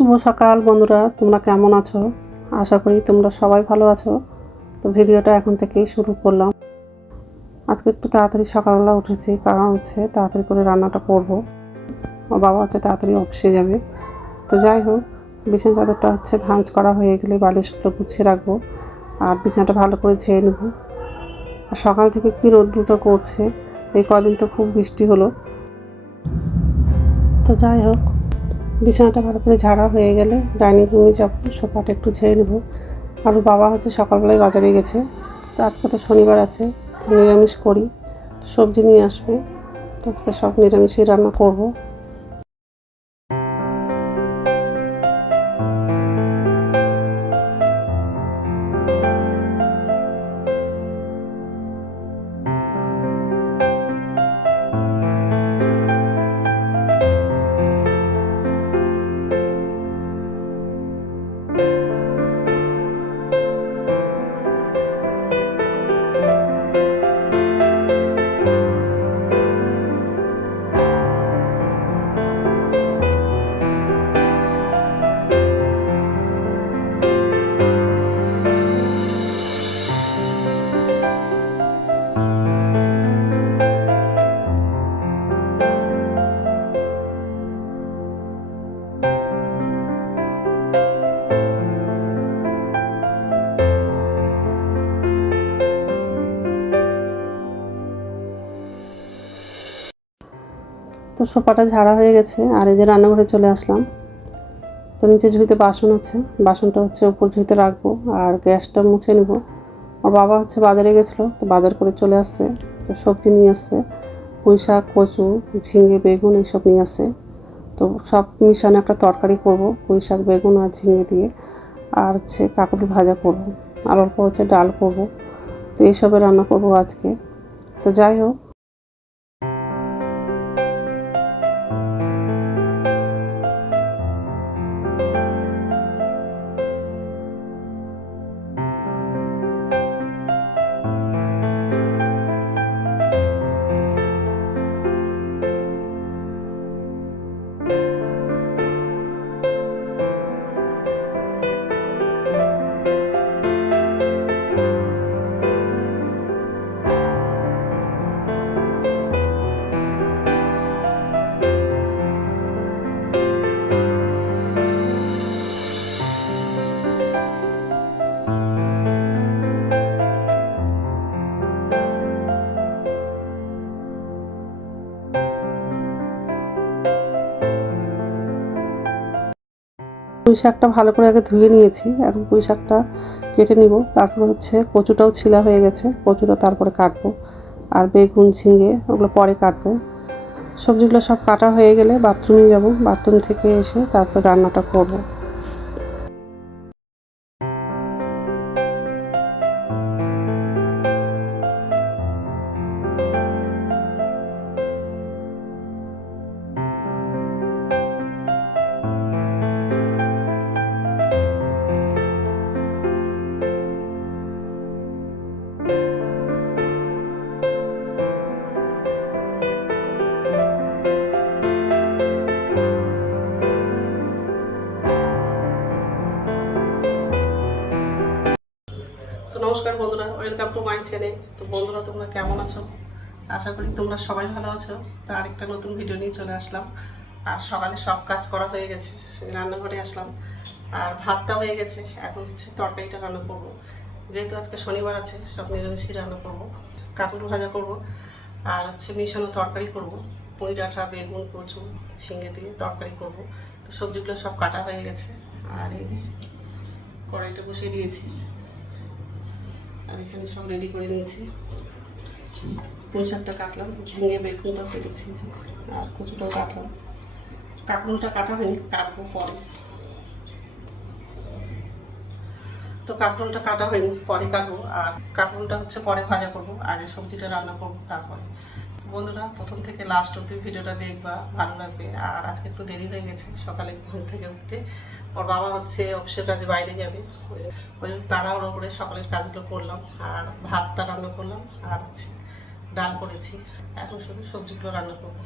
শুভ সকাল বন্ধুরা, তোমরা কেমন আছো? আশা করি তোমরা সবাই ভালো আছো। তো ভিডিওটা এখন থেকেই শুরু করলাম। আজকে একটু তাড়াতাড়ি সকালবেলা উঠেছি, কারণ হচ্ছে তাড়াতাড়ি করে রান্নাটা করব। ওর বাবা হচ্ছে তাড়াতাড়ি অফিসে যাবে। তো যাই হোক, বিছানা চাদরটা হচ্ছে ভাঁজ করা হয়ে গেলে বালিশগুলো গুছিয়ে রাখবো, আর বিছানাটা ভালো করে ঝেড়ে নেব। আর সকাল থেকে কী রোদ্রুটা করছে, এই কদিন তো খুব বৃষ্টি হলো। তো যাই হোক, বিছানাটা ভালো করে ঝাড়া হয়ে গেলে ডাইনিং রুমে যাব, সোফাটা একটু ঝেড়ে নেব। আর বাবা হচ্ছে সকালবেলায় বাজারে গেছে। তো আজকে তো শনিবার আছে, তো নিরামিষ করি, সবজি নিয়ে আসবে। তো আজকে সব নিরামিষই রান্না করব। তো সোফাটা ঝাড়া হয়ে গেছে, আর এই যে রান্নাঘরে চলে আসলাম। তো নিচে ঝুড়িতে বাসন আছে, বাসনটা হচ্ছে উপর ঝুড়িতে রাখবো, আর গ্যাসটা মুছে নেব। আর বাবা হচ্ছে বাজারে গেছিলো, তো বাজার করে চলে আসছে। তো সবজি নিয়ে আসছে, পুঁই শাক, কচু, ঝিঙে, বেগুন এইসব নিয়ে আসছে। তো সব মিশানো একটা তরকারি করব, পুঁই শাক, বেগুন আর ঝিঙে দিয়ে। আর হচ্ছে কাঁকরোল ভাজা করব, আর অল্প হচ্ছে ডাল করব। তো এইসবের রান্না করব আজকে। তো যাই হোক, পুঁই শাকটা ভালো করে আগে ধুয়ে নিয়েছি, এখন পুঁই শাকটা কেটে নিব। তারপর হচ্ছে কচুটাও ছিলা হয়ে গেছে, কচুটা তারপরে কাটবো। আর বেগুন, ঝিঙে ওগুলো পরে কাটবো। সবজিগুলো সব কাটা হয়ে গেলে বাথরুমে যাব, বাথরুম থেকে এসে তারপর রান্নাটা করব। তো নমস্কার বন্ধুরা, ওয়েলকাম টু মাই চ্যানেল। তো বন্ধুরা, তোমরা কেমন আছো? আশা করি তোমরা সবাই ভালো আছো। তো আরেকটা নতুন ভিডিও নিয়ে চলে আসলাম। আর সকালে সব কাজ করা হয়ে গেছে, রান্নাঘরে আসলাম। আর ভাতটা হয়ে গেছে, এখন হচ্ছে তরকারিটা রান্না করব। যেহেতু আজকে শনিবার আছে, সব নিরামিষই রান্না করব। কাঁকরোল ভাজা করব, আর হচ্ছে মিশানো তরকারি করব। পুঁই ডাঁটা, বেগুন, কচু, ঝিঙে দিয়ে তরকারি করব। তো সবজিগুলো সব কাটা হয়ে গেছে, আর এই যে কড়াইটা বসিয়ে দিয়েছি। আর এখানে সব রেডি করে নিয়েছি। পুঁই শাকটা কাটলাম, ঝিঙে, বেগুনটা কেটেছি, আর কচুটাও কাটলাম। কাঁকরোলটা কাটা হয়নি, কাটবো পরে। তো কাঁকরোলটা কাটা হয়নি, পরে কাটবো। আর কাঁকরোলটা হচ্ছে পরে ভাজা করবো, আগে সবজিটা রান্না করবো তারপরে। বন্ধুরা, প্রথম থেকে লাস্ট অবধি ভিডিওটা দেখবা, ভালো লাগবে। আর আজকে একটু দেরি হয়ে গেছে সকালে ঘুম থেকে উঠতে। ওর বাবা হচ্ছে অফিসের কাজে বাইরে যাবে, ওই তাড়াহুড়ো করে সকালের কাজগুলো করলাম। আর ভাতটা রান্না করলাম, আর হচ্ছে ডাল করেছি। এখন শুধু সবজিগুলো রান্না করবো।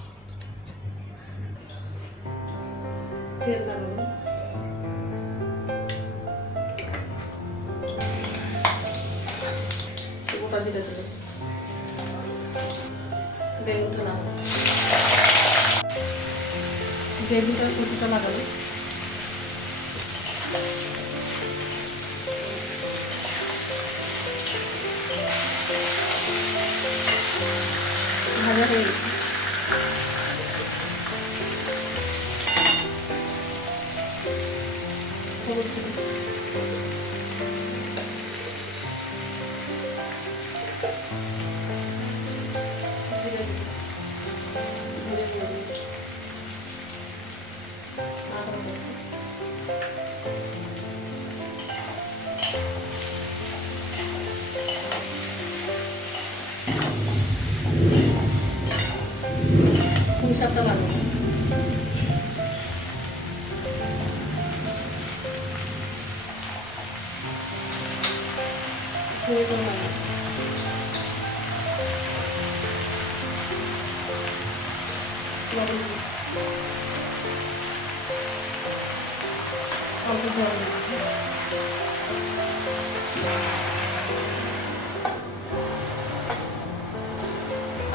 তেল লাগাবো। ধীরে ধীরে বেগুনটা লাগাবো, বেগুনটা কুচিটা লাগাবো। ভাজা হয়ে গেছে। পুঁই শাকটা লাগাবো, ঝিঙেটা লাগাবো, লবণ দিই, অল্প জল দিই।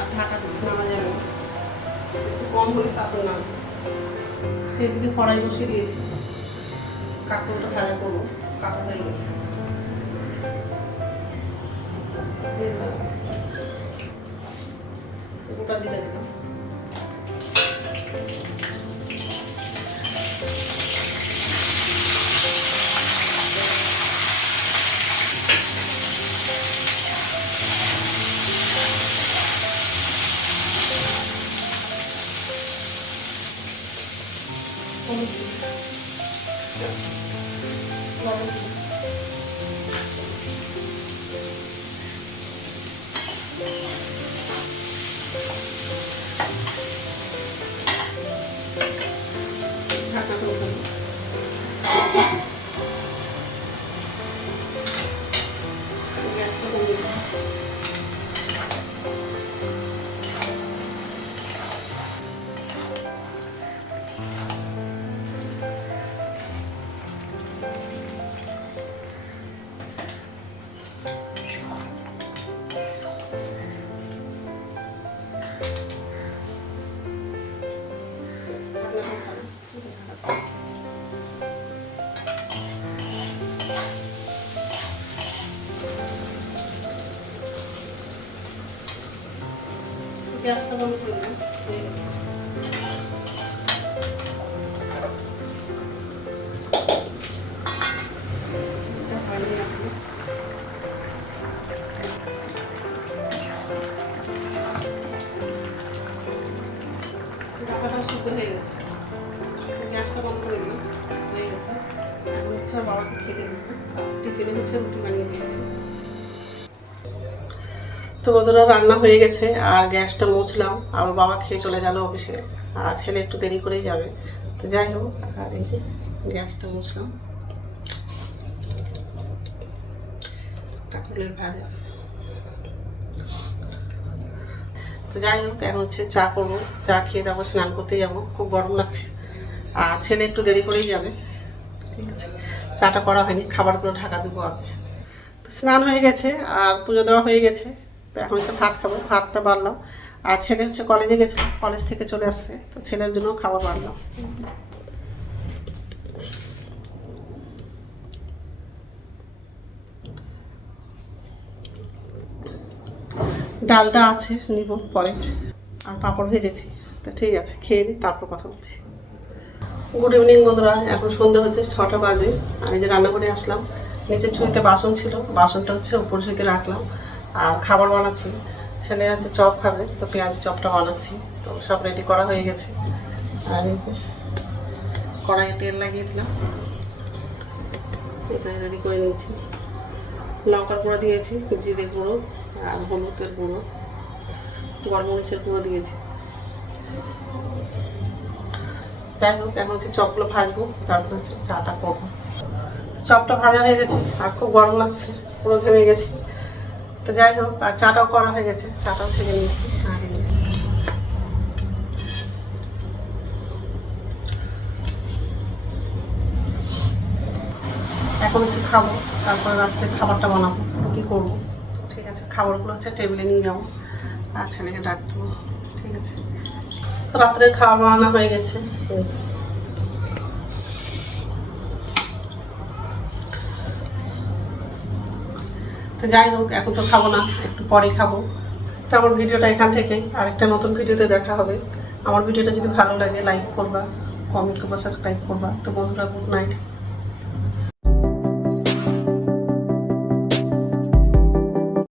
আর ঢাকা দিয়ে নামা যাবে না, একটু কম হলে কাঁকড় নামছে। এদিকে কড়াই বসিয়ে দিয়েছি, কাঁকড়টা ভাজা করবো, কাটা হয়ে গেছে। গোটা জিরা দিলাম, হলুদ দিই, লবণ দিই, ঢাকাটা উঠাবো। গ্যাসটা কমিয়ে দিই। গ্যাসটা বন্ধ করে দিলাম। ঢাকাটাও সিদ্ধ হয়ে গেছে, গ্যাসটা বন্ধ করে দিই, হয়ে গেছে। এখন হচ্ছে আমার বাবাকে খেতে দেবো, টিফিনে হচ্ছে রুটি বানিয়ে দিয়েছি। তো বন্ধুরা রান্না হয়ে গেছে, আর গ্যাসটা মুছলাম, আর বাবা খেয়ে চলে গেল অফিসে, আর ছেলে একটু দেরি করেই যাবে। তো যাই হোক, আর এই যে গ্যাসটা মুছলাম, কাঁকরোলের ভাজা। তো যাই হোক, এখন হচ্ছে চা করবো, চা খেয়ে যাবো, স্নান করতে যাবো, খুব গরম লাগছে, আর ছেলে একটু দেরি করেই যাবে। ঠিক আছে, চাটা করা হয়নি, খাবারগুলো ঢাকা দেবো আগে। তো স্নান হয়ে গেছে আর পুজো দেওয়া হয়ে গেছে, তো এখন হচ্ছে ভাত খাবো, ভাতটা বাড়লাম। আর ছেলে হচ্ছে কলেজে গেছে, কলেজ থেকে চলে আসছে, তো ছেলের জন্য খাবার বাড়লাম। ডালটা আছে, নিব পরে, আর পাঁপড় ভেজেছি। তো ঠিক আছে, খেয়ে নিই, তারপর কথা বলছি। গুড ইভিনিং বন্ধুরা, এখন সন্ধ্যা হচ্ছে 6টা বাজে, আর এই যে রান্নাঘরে আসলাম। নিচের ঝুড়িতে বাসন ছিল, বাসনটা হচ্ছে উপর ঝুড়িতে রাখলাম, আর খাবার বানাচ্ছি। ছেলে হচ্ছে চপ খাবে, তো পেঁয়াজি চপটা বানাচ্ছি। তো সব রেডি করা হয়ে গেছে, আর এই যে কড়াইয়ে তেল লাগিয়ে দিলাম, এটা রেডি করে নিয়েছি। লঙ্কার গুঁড়ো দিয়েছি, জিরে গুঁড়ো আর হলুদের গুঁড়ো, গোলমরিচের গুঁড়ো দিয়েছি। যাই হোক, এখন হচ্ছে চপগুলো ভাজবো, তারপর হচ্ছে চাটা করবো। চপটা ভাজা হয়ে গেছে, আর খুব গরম লাগছে, পুরো ঘেমে গেছি। তো যাই হোক, আর চাটাও করা হয়ে গেছে, চাটাও ছেড়ে নিয়েছি। আর এই যে এখন হচ্ছে খাবো, তারপরে রাত্রে খাবারটা বানাবো, রুটি করবো। ঠিক আছে। আছে, খাবারগুলো হচ্ছে টেবিলে নিয়ে যাবো আর ছেলেকে ডাক দেবো। ঠিক আছে, তো রাত্রে খাওয়া বানানো হয়ে গেছে। তো যাই হোক, এখন তো খাবো না, একটু পরে খাবো। তো আমার ভিডিওটা এখান থেকেই, আরেকটা নতুন ভিডিওতে দেখা হবে। আমার ভিডিওটা যদি ভালো লাগে লাইক করবা, কমেন্ট করবা, সাবস্ক্রাইব করবা। তো বন্ধুরা, গুড নাইট।